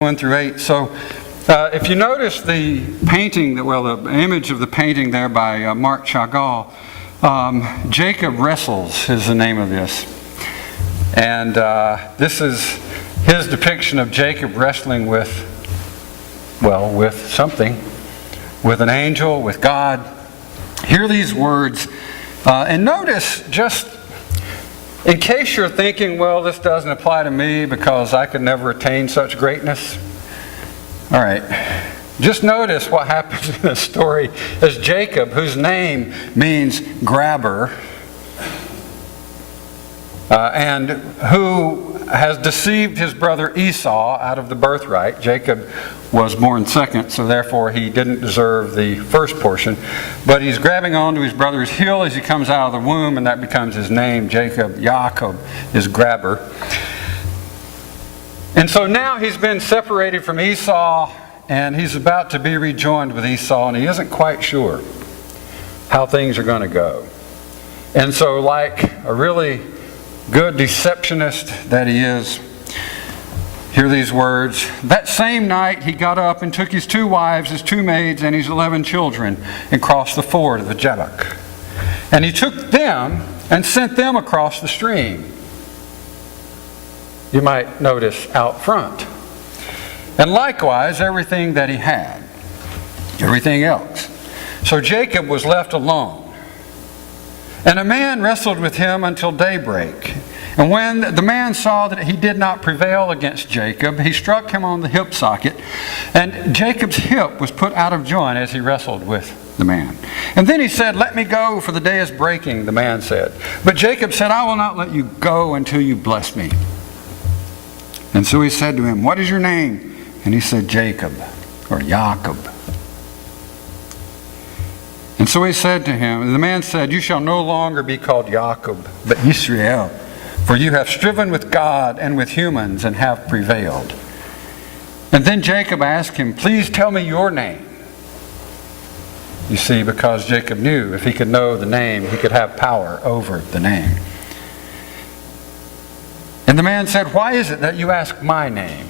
1 through 8. So if you notice the painting, the image of the painting there by Marc Chagall, Jacob Wrestles is the name of this. And this is his depiction of Jacob wrestling with something, with an angel, with God. Hear these words, and notice, just in case you're thinking, well, this doesn't apply to me because I could never attain such greatness. All right. Just notice what happens in this story as Jacob, whose name means grabber, and who has deceived his brother Esau out of the birthright. Jacob was born second, so therefore he didn't deserve the first portion. But he's grabbing onto his brother's heel as he comes out of the womb, and that becomes his name. Jacob is grabber. And so now he's been separated from Esau, and he's about to be rejoined with Esau, and he isn't quite sure how things are going to go. And so, like a really good deceptionist that he is, hear these words. That same night he got up and took his 2 wives, his 2 maids, and his 11 children, and crossed the ford of the Jabbok. And he took them and sent them across the stream. You might notice out front. And likewise everything that he had, everything else. So Jacob was left alone. And a man wrestled with him until daybreak. And when the man saw that he did not prevail against Jacob, he struck him on the hip socket, and Jacob's hip was put out of joint as he wrestled with the man. And then he said, "Let me go, for the day is breaking," the man said. But Jacob said, "I will not let you go until you bless me." And so he said to him, "What is your name?" And he said, "Jacob," or Jacob. And so he said to him, and the man said, "You shall no longer be called Jacob, but Israel. For you have striven with God and with humans and have prevailed." And then Jacob asked him, "Please tell me your name." You see, because Jacob knew if he could know the name, he could have power over the name. And the man said, "Why is it that you ask my name?"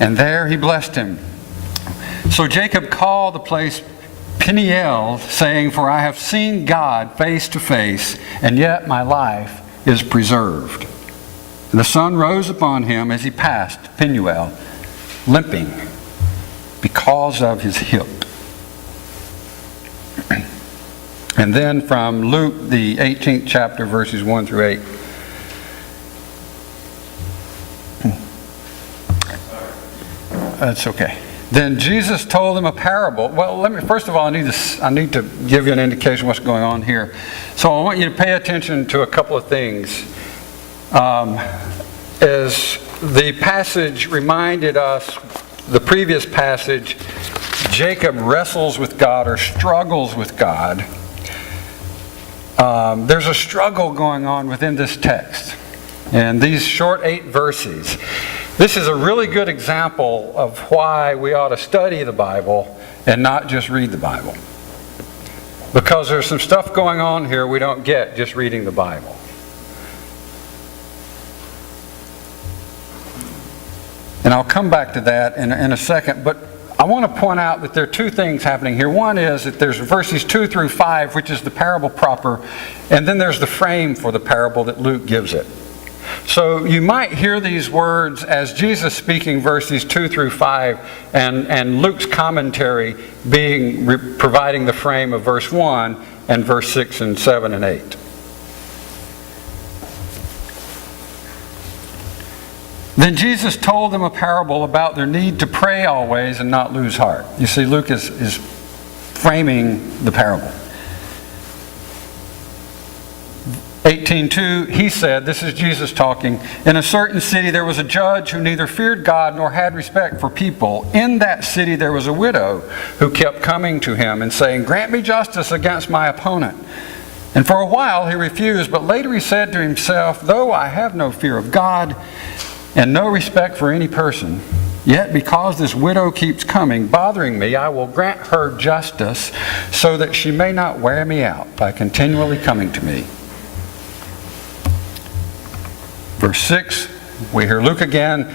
And there he blessed him. So Jacob called the place Peniel, saying, "For I have seen God face to face, and yet my life is preserved." And the sun rose upon him as he passed Peniel, limping because of his hip. And then from Luke, the 18th chapter, verses 1 through 8. That's okay. Then Jesus told them a parable. Well, first of all, I need to give you an indication of what's going on here. So I want you to pay attention to a couple of things. As the passage reminded us, the previous passage, Jacob wrestles with God or struggles with God. There's a struggle going on within this text. And these short 8 verses, this is a really good example of why we ought to study the Bible and not just read the Bible. Because there's some stuff going on here we don't get just reading the Bible. And I'll come back to that in a second, but I want to point out that there are 2 things happening here. One is that there's verses 2 through 5, which is the parable proper, and then there's the frame for the parable that Luke gives it. So you might hear these words as Jesus speaking verses 2 through 5 and Luke's commentary providing the frame of verse 1 and verse 6 and 7 and 8. Then Jesus told them a parable about their need to pray always and not lose heart. You see, Luke is framing the parable. 18:2, he said, this is Jesus talking, "In a certain city there was a judge who neither feared God nor had respect for people. In that city there was a widow who kept coming to him and saying, 'Grant me justice against my opponent.' And for a while he refused, but later he said to himself, 'Though I have no fear of God and no respect for any person, yet because this widow keeps coming, bothering me, I will grant her justice so that she may not wear me out by continually coming to me.'" Verse 6, we hear Luke again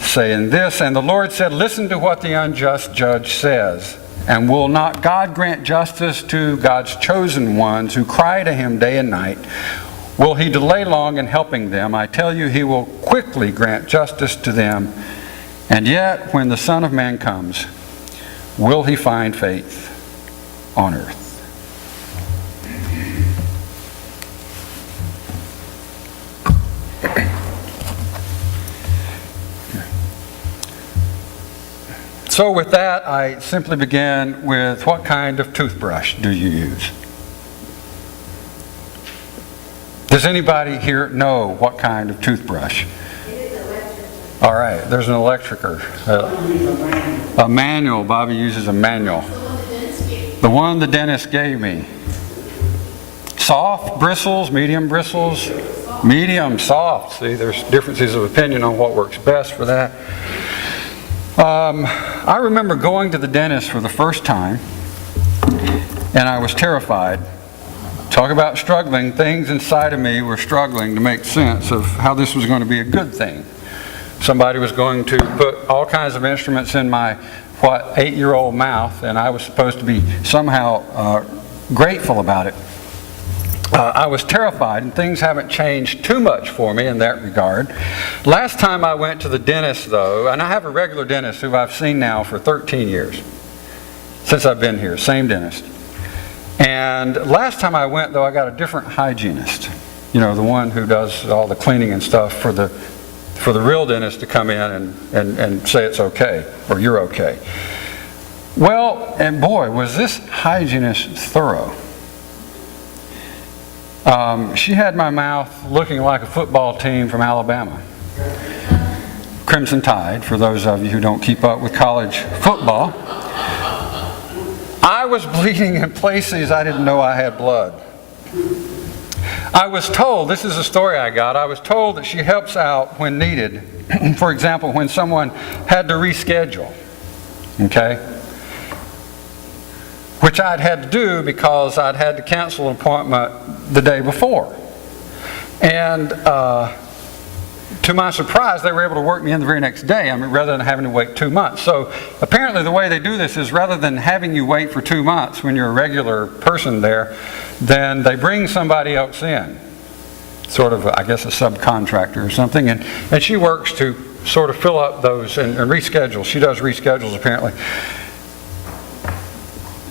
saying this, "And the Lord said, listen to what the unjust judge says. And will not God grant justice to God's chosen ones who cry to him day and night? Will he delay long in helping them? I tell you, he will quickly grant justice to them. And yet, when the Son of Man comes, will he find faith on earth?" So with that, I simply begin with, what kind of toothbrush do you use? Does anybody here know what kind of toothbrush? All right, there's an electricer. A manual. Bobby uses a manual. The one the dentist gave me. Soft bristles, medium bristles, medium, soft. See, there's differences of opinion on what works best for that. I remember going to the dentist for the first time, and I was terrified. Talk about struggling. Things inside of me were struggling to make sense of how this was going to be a good thing. Somebody was going to put all kinds of instruments in my, 8-year-old mouth, and I was supposed to be somehow grateful about it. I was terrified, and things haven't changed too much for me in that regard. Last time I went to the dentist, though, and I have a regular dentist who I've seen now for 13 years, since I've been here, same dentist. And last time I went, though, I got a different hygienist. You know, the one who does all the cleaning and stuff for the real dentist to come in and say it's okay, or you're okay. Well, and boy, was this hygienist thorough. She had my mouth looking like a football team from Alabama. Crimson Tide, for those of you who don't keep up with college football. I was bleeding in places I didn't know I had blood. I was told, this is a story I got, I was told that she helps out when needed. For example, when someone had to reschedule, okay? Which I'd had to do because I'd had to cancel an appointment the day before. And to my surprise, they were able to work me in the very next day, rather than having to wait 2 months. So apparently the way they do this is, rather than having you wait for 2 months when you're a regular person there, then they bring somebody else in, sort of, I guess, a subcontractor or something, and she works to sort of fill up those and reschedule. She does reschedules, apparently.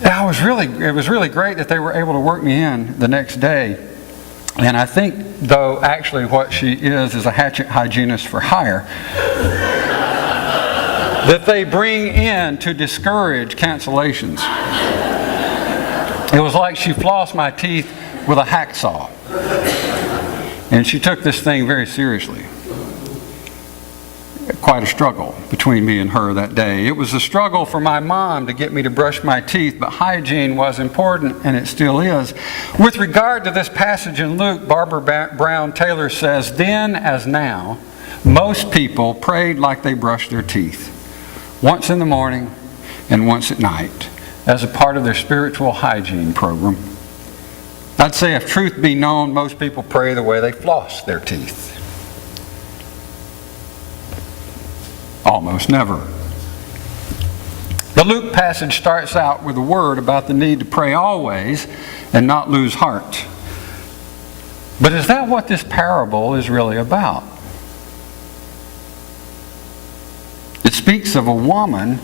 It was really great that they were able to work me in the next day. And I think, though, actually what she is a hatchet hygienist for hire that they bring in to discourage cancellations. It was like she flossed my teeth with a hacksaw. And she took this thing very seriously. Quite a struggle between me and her that day. It was a struggle for my mom to get me to brush my teeth, but hygiene was important, and it still is. With regard to this passage in Luke, Barbara Brown Taylor says, "Then as now, most people prayed like they brushed their teeth, once in the morning and once at night, as a part of their spiritual hygiene program." I'd say, if truth be known, most people pray the way they floss their teeth. Almost never. The Luke passage starts out with a word about the need to pray always and not lose heart. But is that what this parable is really about? It speaks of a woman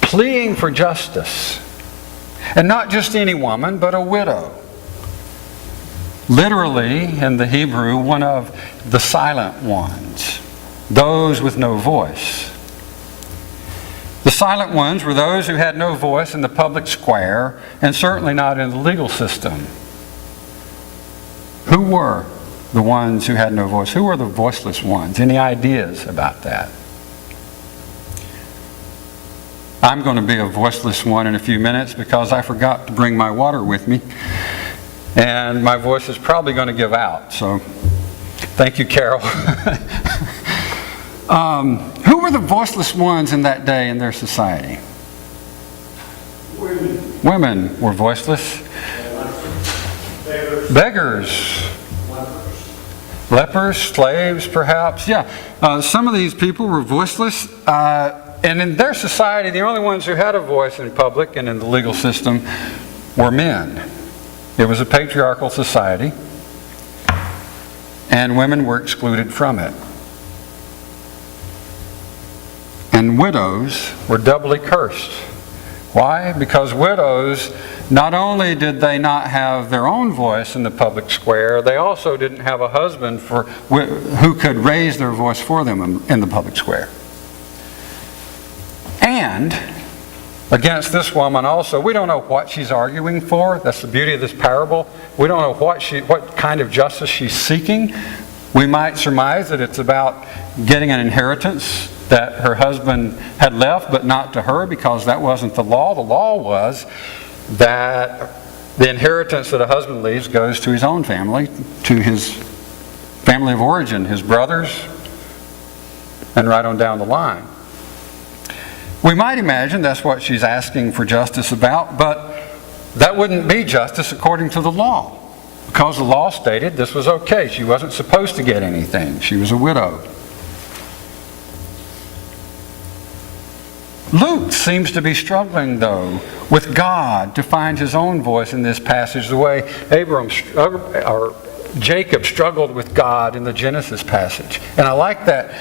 pleading for justice. And not just any woman, but a widow. Literally, in the Hebrew, one of the silent ones. Those with no voice. The silent ones were those who had no voice in the public square, and certainly not in the legal system. Who were the ones who had no voice? Who were the voiceless ones? Any ideas about that? I'm going to be a voiceless one in a few minutes because I forgot to bring my water with me, and my voice is probably going to give out. So, thank you, Carol. Who were the voiceless ones in that day in their society? Women were voiceless. Beggars. Lepers, slaves, perhaps. Yeah, some of these people were voiceless. And in their society, the only ones who had a voice in public and in the legal system were men. It was a patriarchal society, and women were excluded from it. And widows were doubly cursed. Why? Because widows, not only did they not have their own voice in the public square, they also didn't have a husband who could raise their voice for them in the public square. And against this woman also, we don't know what she's arguing for. That's the beauty of this parable. We don't know what kind of justice she's seeking. We might surmise that it's about getting an inheritance that her husband had left, but not to her, because that wasn't the law. The law was that the inheritance that a husband leaves goes to his own family, to his family of origin, his brothers, and right on down the line. We might imagine that's what she's asking for justice about, but that wouldn't be justice according to the law, because the law stated this was okay. She wasn't supposed to get anything. She was a widow. Luke seems to be struggling, though, with God to find his own voice in this passage, the way Jacob struggled with God in the Genesis passage. And I like that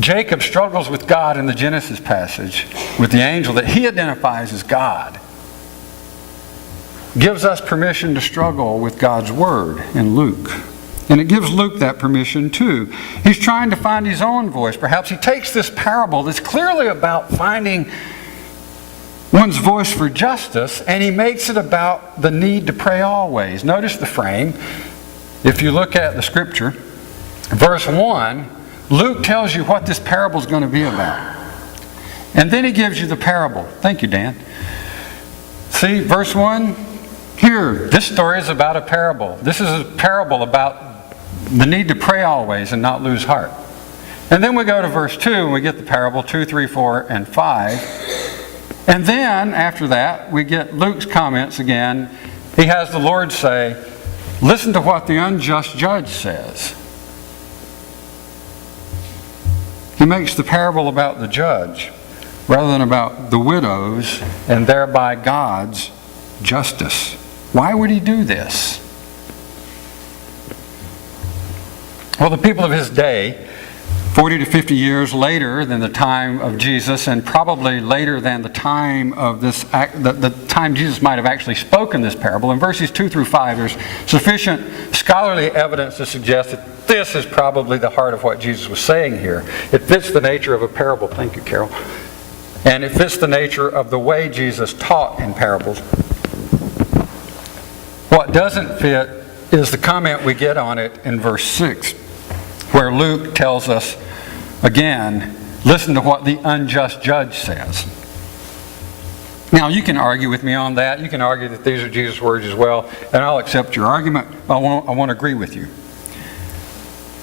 Jacob struggles with God in the Genesis passage, with the angel that he identifies as God. Gives us permission to struggle with God's Word in Luke. And it gives Luke that permission too. He's trying to find his own voice. Perhaps he takes this parable that's clearly about finding one's voice for justice, and he makes it about the need to pray always. Notice the frame. If you look at the scripture, verse 1, Luke tells you what this parable is going to be about. And then he gives you the parable. Thank you, Dan. See, verse 1, here, this story is about a parable. This is a parable about the need to pray always and not lose heart. And then we go to verse 2 and we get the parable 2, 3, 4, and 5. And then, after that, we get Luke's comments again. He has the Lord say, listen to what the unjust judge says. He makes the parable about the judge rather than about the widows and thereby God's justice. Why would he do this? Well, the people of his day, 40 to 50 years later than the time of Jesus, and probably later than the time of the time Jesus might have actually spoken this parable, in verses 2 through 5, there's sufficient scholarly evidence to suggest that this is probably the heart of what Jesus was saying here. It fits the nature of a parable. Thank you, Carol. And it fits the nature of the way Jesus taught in parables. What doesn't fit is the comment we get on it in verse 6, where Luke tells us, again, listen to what the unjust judge says. Now, you can argue with me on that. You can argue that these are Jesus' words as well, and I'll accept your argument. I won't agree with you.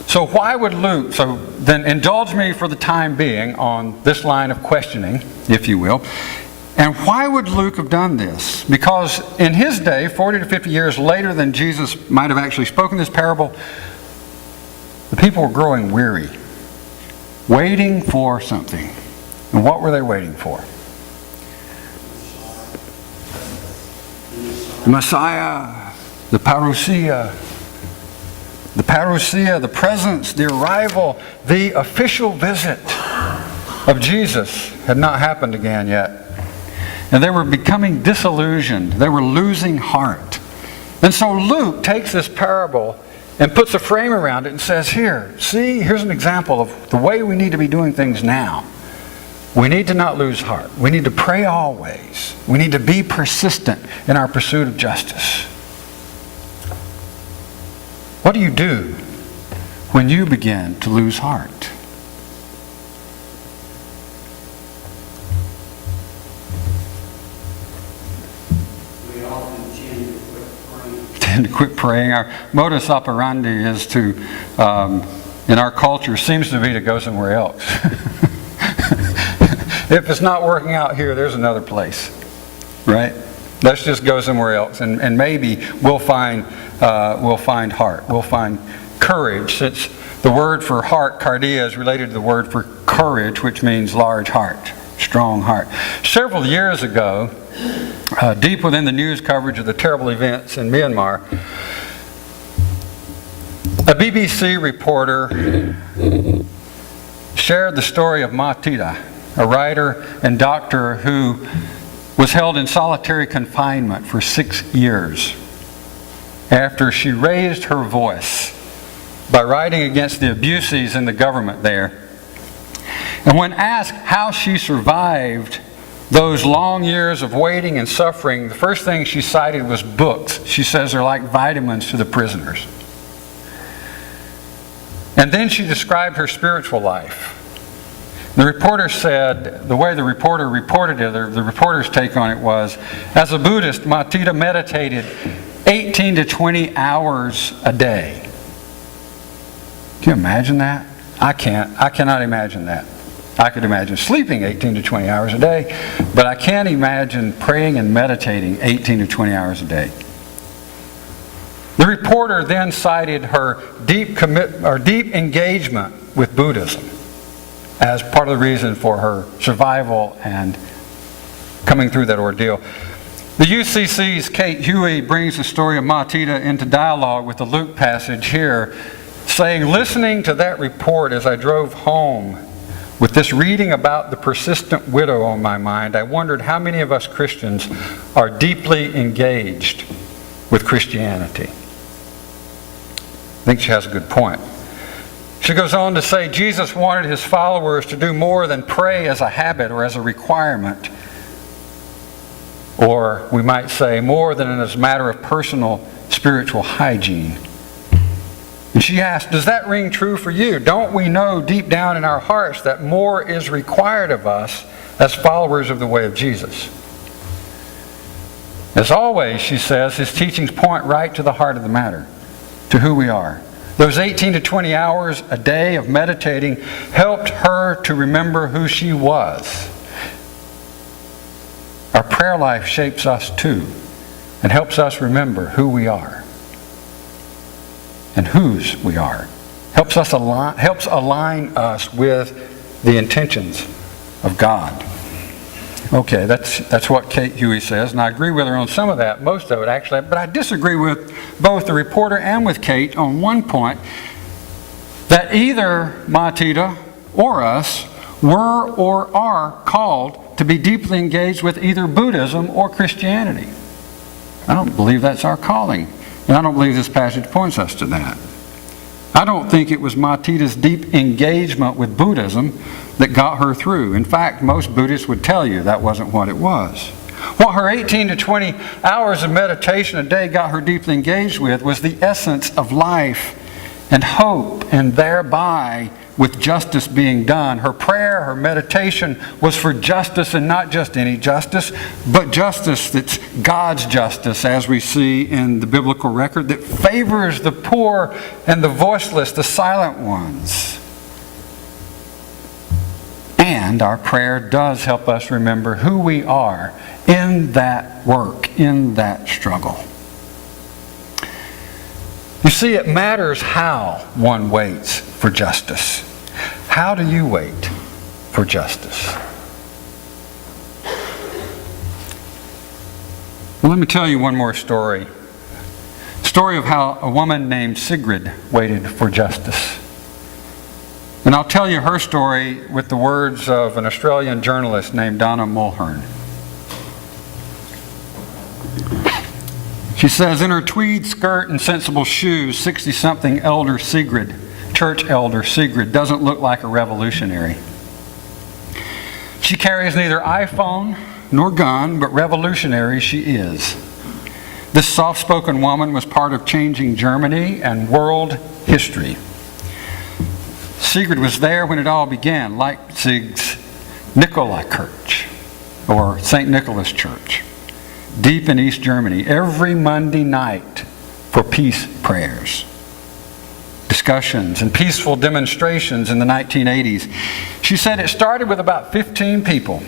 So why would Luke, so then indulge me for the time being on this line of questioning, if you will. And why would Luke have done this? Because in his day, 40 to 50 years later than Jesus might have actually spoken this parable, the people were growing weary, waiting for something. And what were they waiting for? The Messiah, the parousia. The parousia, the presence, the arrival, the official visit of Jesus had not happened again yet. And they were becoming disillusioned. They were losing heart. And so Luke takes this parable and puts a frame around it and says, here, see, here's an example of the way we need to be doing things now. We need to not lose heart. We need to pray always. We need to be persistent in our pursuit of justice. What do you do when you begin to lose heart? We often tend to quit praying. Our modus operandi is to, in our culture, seems to be to go somewhere else. If it's not working out here, there's another place, right? Let's just go somewhere else, and maybe we'll find heart. We'll find courage, since the word for heart, cardia, is related to the word for courage, which means large heart, strong heart. Several years ago, deep within the news coverage of the terrible events in Myanmar, a BBC reporter shared the story of Ma Tita, a writer and doctor who was held in solitary confinement for 6 years after she raised her voice by writing against the abuses in the government there. And when asked how she survived those long years of waiting and suffering, the first thing she cited was books. She says they're like vitamins to the prisoners. And then she described her spiritual life. The reporter said, the way the reporter reported it, the reporter's take on it was, as a Buddhist, Ma Tita meditated 18 to 20 hours a day. Can you imagine that? I can't. I cannot imagine that. I could imagine sleeping 18 to 20 hours a day, but I can't imagine praying and meditating 18 to 20 hours a day. The reporter then cited her deep engagement with Buddhism as part of the reason for her survival and coming through that ordeal. The UCC's Kate Huey brings the story of Ma Tita into dialogue with the Luke passage here, saying, listening to that report as I drove home with this reading about the persistent widow on my mind, I wondered how many of us Christians are deeply engaged with Christianity. I think she has a good point. She goes on to say, Jesus wanted his followers to do more than pray as a habit or as a requirement, or we might say more than as a matter of personal spiritual hygiene. And she asked, does that ring true for you? Don't we know deep down in our hearts that more is required of us as followers of the way of Jesus? As always, she says, his teachings point right to the heart of the matter, to who we are. Those 18 to 20 hours a day of meditating helped her to remember who she was. Our prayer life shapes us too and helps us remember who we are and whose we are. Helps align us with the intentions of God. Okay, that's what Kate Huey says, and I agree with her on some of that, most of it actually, but I disagree with both the reporter and with Kate on one point, that either Ma Tita or us were or are called to be deeply engaged with either Buddhism or Christianity. I don't believe that's our calling, and I don't believe this passage points us to that. I don't think it was Ma Tita's deep engagement with Buddhism that got her through. In fact, most Buddhists would tell you that wasn't what it was. What her 18 to 20 hours of meditation a day got her deeply engaged with was the essence of life and hope, and thereby with justice being done. Her prayer, her meditation was for justice, and not just any justice, but justice that's God's justice, as we see in the biblical record, that favors the poor and the voiceless, the silent ones. And our prayer does help us remember who we are in that work, in that struggle. You see, it matters how one waits for justice. How do you wait for justice? Well, let me tell you one more story. Story of how a woman named Sigrid waited for justice. And I'll tell you her story with the words of an Australian journalist named Donna Mulhern. She says, in her tweed skirt and sensible shoes, 60-something church elder Sigrid, doesn't look like a revolutionary. She carries neither iPhone nor gun, but revolutionary she is. This soft-spoken woman was part of changing Germany and world history. Sigrid was there when it all began, Leipzig's Nikolaikirche, or St. Nicholas Church, deep in East Germany, every Monday night for peace prayers, discussions, and peaceful demonstrations in the 1980s. She said it started with about 15 people.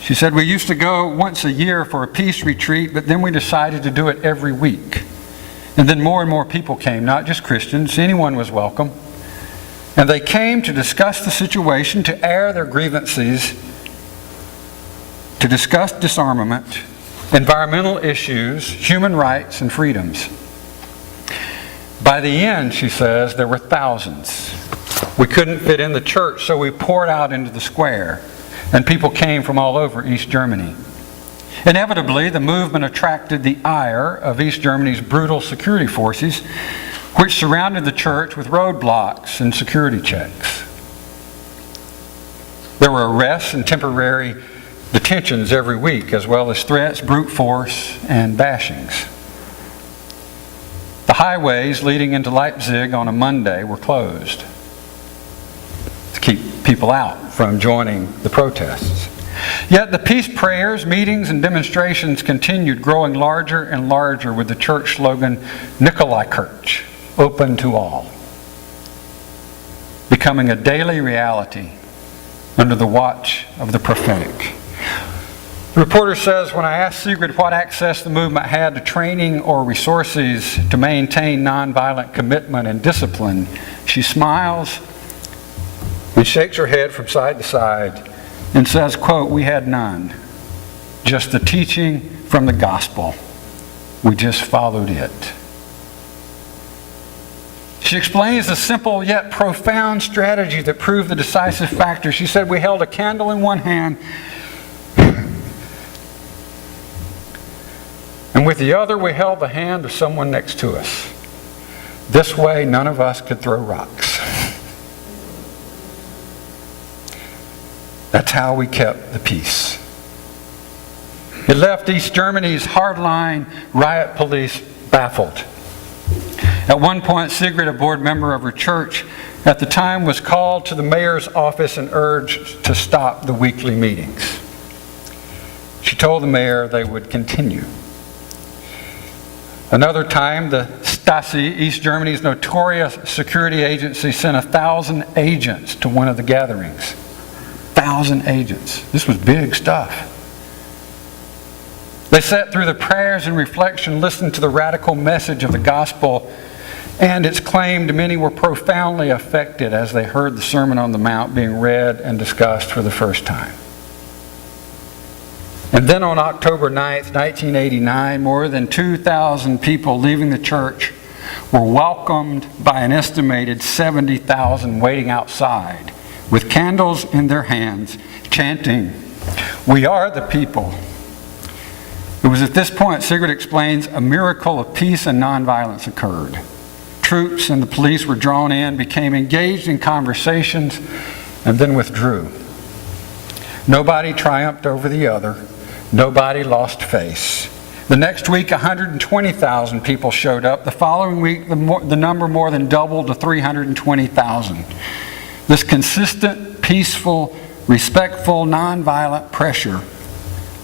She said, we used to go once a year for a peace retreat, but then we decided to do it every week. And then more and more people came, not just Christians. Anyone was welcome. And they came to discuss the situation, to air their grievances, to discuss disarmament, environmental issues, human rights, and freedoms. By the end, she says, there were thousands. We couldn't fit in the church, so we poured out into the square, and people came from all over East Germany. Inevitably, the movement attracted the ire of East Germany's brutal security forces, which surrounded the church with roadblocks and security checks. There were arrests and temporary detentions every week, as well as threats, brute force, and bashings. The highways leading into Leipzig on a Monday were closed to keep people out from joining the protests. Yet the peace prayers, meetings, and demonstrations continued, growing larger and larger with the church slogan, Nikolaikirche, open to all, becoming a daily reality under the watch of the prophetic. The reporter says, when I asked Sigrid what access the movement had to training or resources to maintain nonviolent commitment and discipline, she smiles and shakes her head from side to side and says, quote, we had none, just the teaching from the gospel. We just followed it. She explains the simple yet profound strategy that proved the decisive factor. She said, we held a candle in one hand, and with the other we held the hand of someone next to us. This way none of us could throw rocks. That's how we kept the peace. It left East Germany's hardline riot police baffled. At one point, Sigrid, a board member of her church at the time, was called to the mayor's office and urged to stop the weekly meetings. She told the mayor they would continue. Another time, the Stasi, East Germany's notorious security agency, sent 1,000 agents to one of the gatherings. 1,000 agents. This was big stuff. They sat through the prayers and reflection, listened to the radical message of the gospel, and it's claimed many were profoundly affected as they heard the Sermon on the Mount being read and discussed for the first time. And then on October 9th, 1989, more than 2,000 people leaving the church were welcomed by an estimated 70,000 waiting outside with candles in their hands, chanting, "We are the people." It was at this point, Sigrid explains, a miracle of peace and nonviolence occurred. Troops and the police were drawn in, became engaged in conversations, and then withdrew. Nobody triumphed over the other. Nobody lost face. The next week, 120,000 people showed up. The following week, the number more than doubled to 320,000. This consistent, peaceful, respectful, nonviolent pressure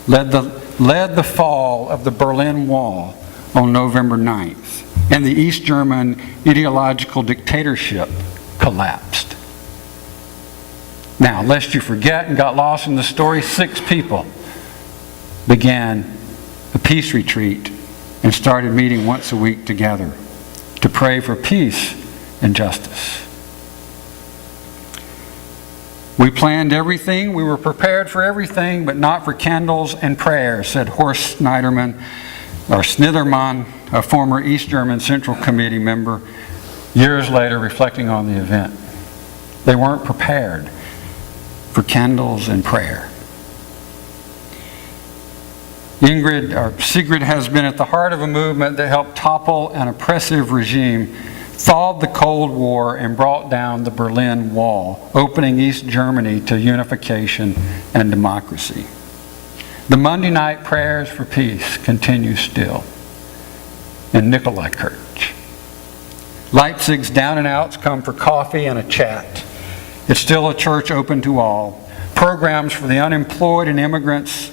led the fall of the Berlin Wall on November 9th, and the East German ideological dictatorship collapsed. Now, lest you forget and got lost in the story, 6 people began a peace retreat and started meeting once a week together to pray for peace and justice. We planned everything, we were prepared for everything, but not for candles and prayers, said Horst Schneiderman, or Schneiderman, a former East German Central Committee member, years later reflecting on the event. They weren't prepared for candles and prayer. Sigrid has been at the heart of a movement that helped topple an oppressive regime, thawed the Cold War, and brought down the Berlin Wall, opening East Germany to unification and democracy. The Monday night prayers for peace continue still in Nikolaikirche. Leipzig's down and outs come for coffee and a chat. It's still a church open to all. Programs for the unemployed and immigrants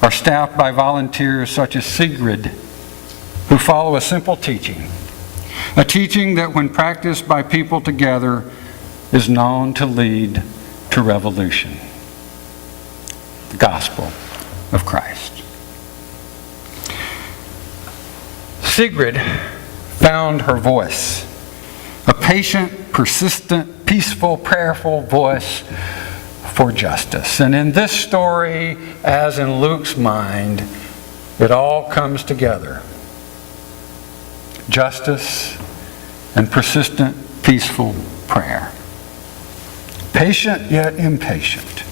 are staffed by volunteers such as Sigrid, who follow a simple teaching. A teaching that, when practiced by people together, is known to lead to revolution. The gospel of Christ. Sigrid found her voice. A patient, persistent, peaceful, prayerful voice for justice. And in this story, as in Luke's mind, it all comes together. Justice and persistent, peaceful prayer. Patient yet impatient.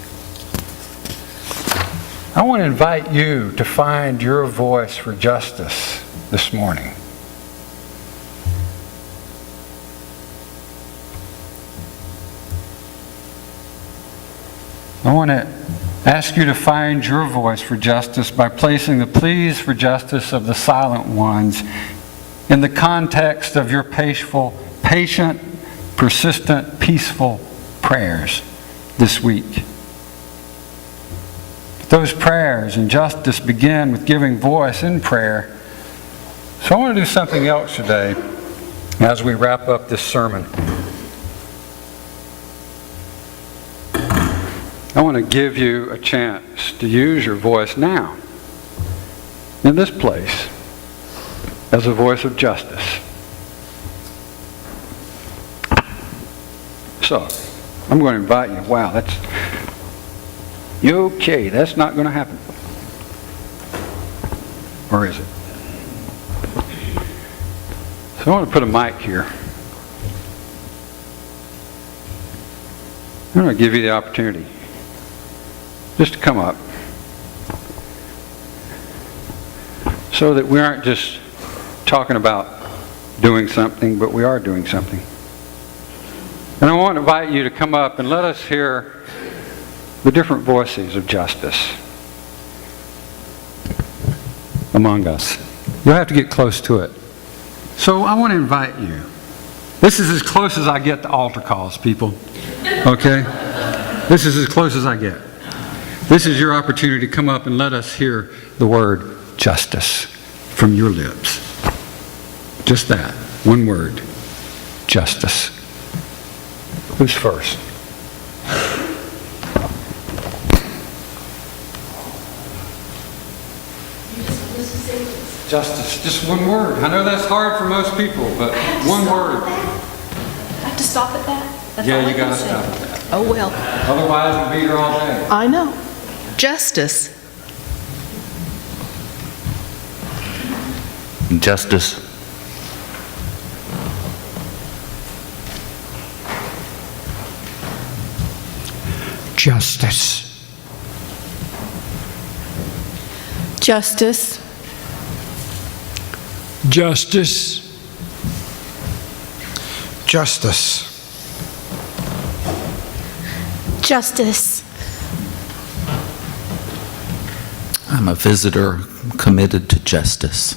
I want to invite you to find your voice for justice this morning. I want to ask you to find your voice for justice by placing the pleas for justice of the silent ones in the context of your patient, persistent, peaceful prayers this week. Those prayers and justice begin with giving voice in prayer. So I want to do something else today as we wrap up this sermon. I want to give you a chance to use your voice now, in this place, as a voice of justice. So, I'm going to invite you. Wow, that's not going to happen. Or is it? So I want to put a mic here. I'm going to give you the opportunity just to come up, so that we aren't just talking about doing something, but we are doing something. And I want to invite you to come up and let us hear the different voices of justice among us. You'll have to get close to it. So I want to invite you. This is as close as I get to altar calls, people. Okay? This is as close as I get. This is your opportunity to come up and let us hear the word justice from your lips. Just that. One word. Justice. Who's first? Justice. Just one word. I know that's hard for most people, but one word. I have to stop at that? That's all Yeah, I you can got to say. stop at that. Oh, well. Otherwise, we'll be here all day. I know. Justice. Justice. Justice. Justice. Justice. Justice. Justice. I'm a visitor committed to justice.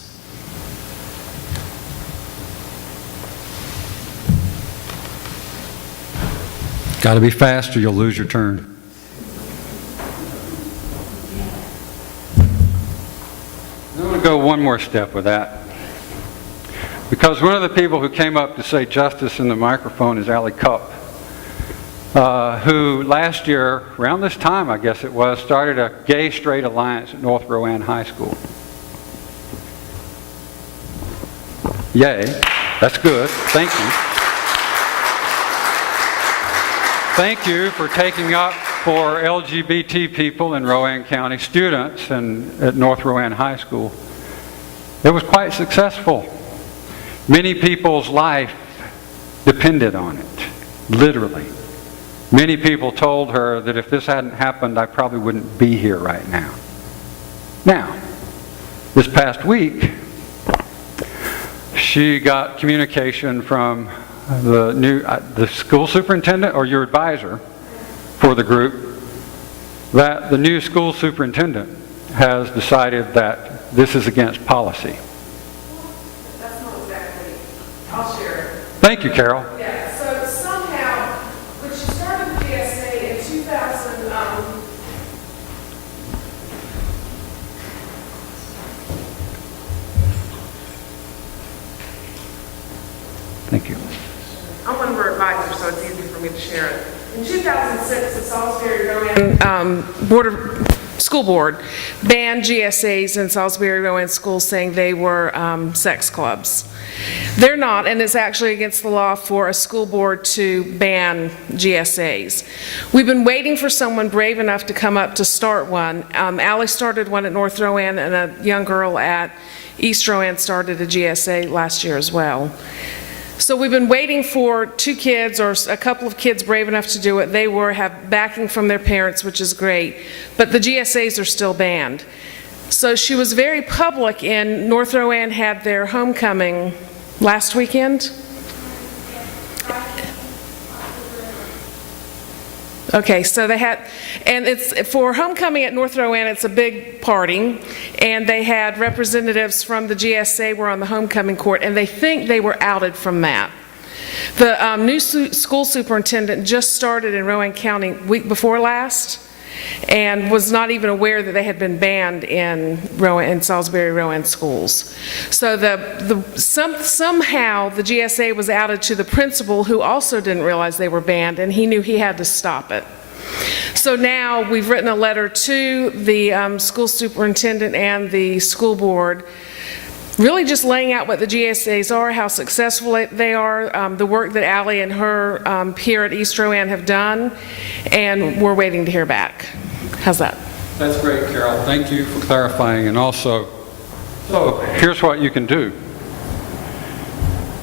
Got to be fast or you'll lose your turn. I'm going to go one more step with that. Because one of the people who came up to say justice in the microphone is Allie Cupp, who last year, around this time I guess it was, started a gay-straight alliance at North Rowan High School. Yay. That's good. Thank you. Thank you for taking up for LGBT people in Rowan County, students at North Rowan High School. It was quite successful. Many people's life depended on it, literally. Many people told her that if this hadn't happened, I probably wouldn't be here right now. Now, this past week, she got communication from the school superintendent or your advisor for the group that the new school superintendent has decided that this is against policy. That's not exactly. I'll share it. Thank you, Carol. Yeah, so somehow, when she started the GSA in 2000, Thank you. I'm one of her advisors, so it's easy for me to share it. In 2006, the Salisbury Rowan Board of school board banned GSAs in Salisbury Rowan schools, saying they were sex clubs. They're not, and it's actually against the law for a school board to ban GSAs. We've been waiting for someone brave enough to come up to start one. Allie started one at North Rowan, and a young girl at East Rowan started a GSA last year as well. So we've been waiting for 2 kids or a couple of kids brave enough to do it. They have backing from their parents, which is great, but the GSAs are still banned. So she was very public in North Rowan had their homecoming last weekend. Okay, so they had, and it's for homecoming at North Rowan, it's a big party, and they had representatives from the GSA were on the homecoming court, and they think they were outed from that. The new school superintendent just started in Rowan County week before last, and was not even aware that they had been banned in Salisbury Rowan schools. So somehow the GSA was outed to the principal, who also didn't realize they were banned, and he knew he had to stop it. So now we've written a letter to the school superintendent and the school board, really just laying out what the GSAs are, how successful they are, the work that Allie and her peer at East Rowan have done, and we're waiting to hear back. How's that? That's great, Carol. Thank you for clarifying. And also, so here's what you can do,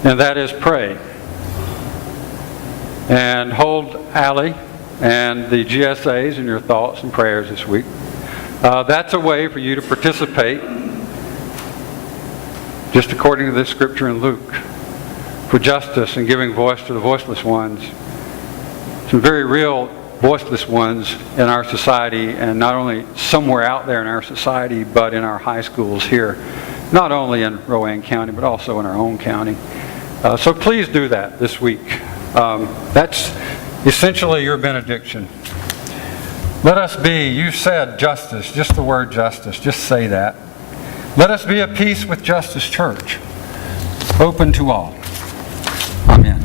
and that is pray. And hold Allie and the GSAs in your thoughts and prayers this week. That's a way for you to participate, just according to this scripture in Luke, for justice and giving voice to the voiceless ones. Some very real voiceless ones in our society, and not only somewhere out there in our society, but in our high schools here, not only in Rowan County, but also in our own county. So please do that this week. That's essentially your benediction. Let us be, you said justice, just the word justice, just say that. Let us be a Peace with Justice church, open to all. Amen.